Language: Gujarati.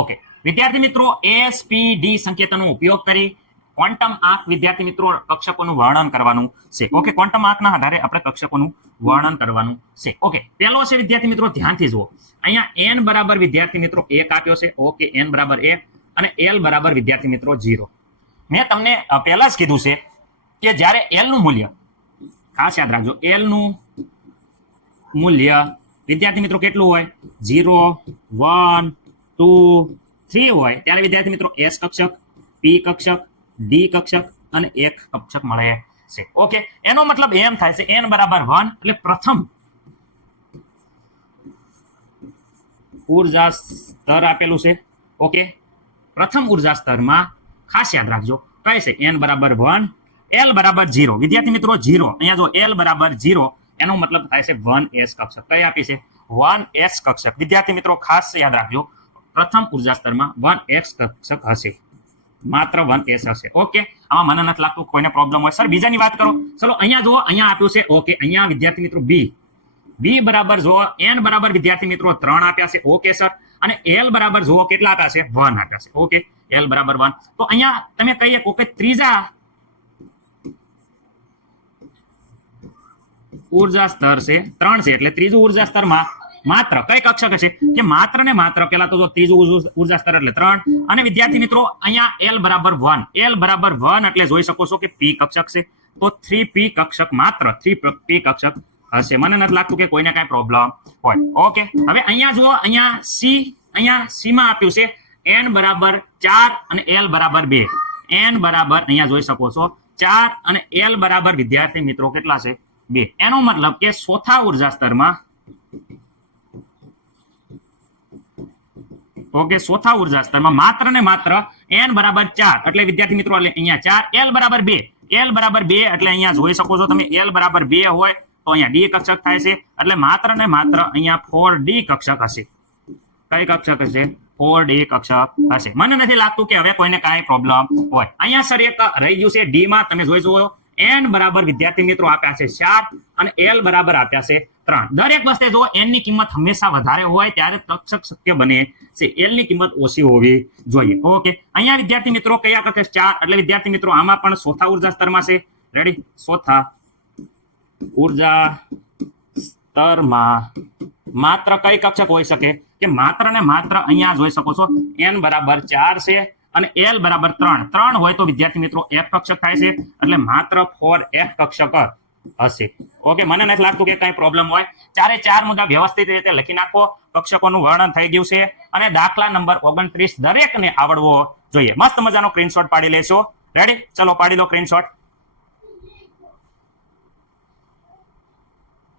ઓકે વિદ્યાર્થી મિત્રો એસપીડી સંકેતનો ઉપયોગ કરી ક્વોન્ટમ આંક વિદ્યાર્થી મિત્રો કક્ષકોનું વર્ણન કરવાનું છે. ઓકે ક્વોન્ટમ આંકના આધારે આપણે કક્ષકોનું વર્ણન કરવાનું છે. ઓકે પહેલો છે વિદ્યાર્થી મિત્રો ધ્યાનથી જુઓ. અહીંયા n બરાબર વિદ્યાર્થી મિત્રો 1 આપ્યો છે. ઓકે n બરાબર 1 અને l બરાબર વિદ્યાર્થી મિત્રો 0. મેં તમને પહેલા જ કીધું છે કે જ્યારે l નું મૂલ્ય ખાસ યાદ રાખજો l નું મૂલ્ય વિદ્યાર્થી મિત્રો કેટલું હોય 0 1 2 3 હોય ત્યારે વિદ્યાર્થી મિત્રો s કક્ષક p કક્ષક d કક્ષક અને એક કક્ષક મળે છે. ઓકે એનો મતલબ એમ થાય છે n બરાબર 1 એટલે પ્રથમ ઊર્જા સ્તર આપેલું છે. ઓકે પ્રથમ ઊર્જા સ્તરમાં ખાસ યાદ રાખજો કહે છે n બરાબર 1 l બરાબર 0 વિદ્યાર્થી મિત્રો 0 અહીંયા જો l બરાબર 0 એનો મતલબ થાય છે 1s કક્ષક. કઈ આપી છે 1s કક્ષક. વિદ્યાર્થી મિત્રો ખાસ યાદ રાખજો પ્રથમ ઊર્જા સ્તરમાં 1s કક્ષક હશે, માત્ર 1s હશે. ઓકે આમાં મને નથી લાગતું કોઈને પ્રોબ્લેમ હોય. સર બીજાની વાત કરો. ચલો અહીંયા જુઓ અહીંયા આપ્યું છે. ઓકે અહીંયા વિદ્યાર્થી મિત્રો b બરાબર જુઓ n બરાબર વિદ્યાર્થી મિત્રો 3 આપ્યા છે. ઓકે સર અને l બરાબર જુઓ કેટલા આપ્યા છે 1 આપ્યા છે. ઓકે l બરાબર 1 તો અહીંયા તમે કહીએ કે ત્રીજા ઊર્જા સ્તર છે 3 છે એટલે ત્રીજું ઊર્જા સ્તરમાં માત્ર કઈ કક્ષક હશે કે માત્ર ને માત્ર પેલા તો જો ત્રીજું ઊર્જા સ્તર એટલે 3 અને વિદ્યાર્થી મિત્રો અહીંયા l બરાબર 1 એટલે જોઈ શકો છો કે p કક્ષક છે તો 3p કક્ષક માત્ર 3p કક્ષક હશે. મને નથી લાગતું કે કોઈને કઈ પ્રોબ્લેમ હોય. ઓકે હવે અહીંયા જુઓ અહીંયા c માં આપ્યું છે n બરાબર 4 અને l બરાબર 2. n બરાબર અહીંયા જોઈ શકો છો 4 અને l બરાબર વિદ્યાર્થી મિત્રો કેટલા છે 2. એનો મતલબ કે ચોથા ઊર્જા સ્તરમાં ઓકે ચોથા ઊર્જા સ્તરમાં માત્ર ને માત્ર n બરાબર 4 એટલે વિદ્યાર્થી મિત્રો એટલે અહીંયા 4 l બરાબર 2 એટલે અહીંયા જોઈ શકો છો તમે l બરાબર 2 હોય તો અહીંયા d કક્ષક થાય છે એટલે માત્ર ને માત્ર અહીંયા 4d કક્ષક હશે. કઈ કક્ષક હશે 4d કક્ષક હશે. મને નથી લાગતું કે હવે કોઈને કાંઈ પ્રોબ્લેમ હોય. અહીંયા સર એક રહી ગયું છે d માં તમે જોઈ જુઓ n બરાબર વિદ્યાર્થી મિત્રો આપ્યા છે 4 અને l બરાબર આપ્યા છે 3. દરેક વસ્તે જો n ની કિંમત હંમેશા વધારે હોય ત્યારે કક્ષક શક્ય બને છે, l ની કિંમત ઓછી હોવી જોઈએ. ઓકે અહીંયા વિદ્યાર્થી મિત્રો કયા કક્ષક 4 એટલે વિદ્યાર્થી મિત્રો આમાં પણ ચોથા ઊર્જા સ્તરમાં છે. રેડી ચોથા ઊર્જા સ્તરમાં માત્ર કઈ કક્ષક હોઈ શકે કે માત્ર ને માત્ર અહીંયા જોઈ શકો છો n બરાબર 4 છે અને l બરાબર 3 હોય તો વિદ્યાર્થી મિત્રો f કક્ષક થાય છે એટલે માત્ર 4f કક્ષક હશે. ઓકે મને નથી લાગતું કે કઈ પ્રોબ્લેમ હોય. 4 મુદ્દા વ્યવસ્થિત રીતે લખી નાખો. કક્ષકોનું વર્ણન થઈ ગયું છે અને દાખલા નંબર 29 દરેકને આવડવો જોઈએ. મસ્ત મજાનો સ્ક્રીનશોટ પાડી લેશો. રેડી ચલો પાડી લો સ્ક્રીનશોટ.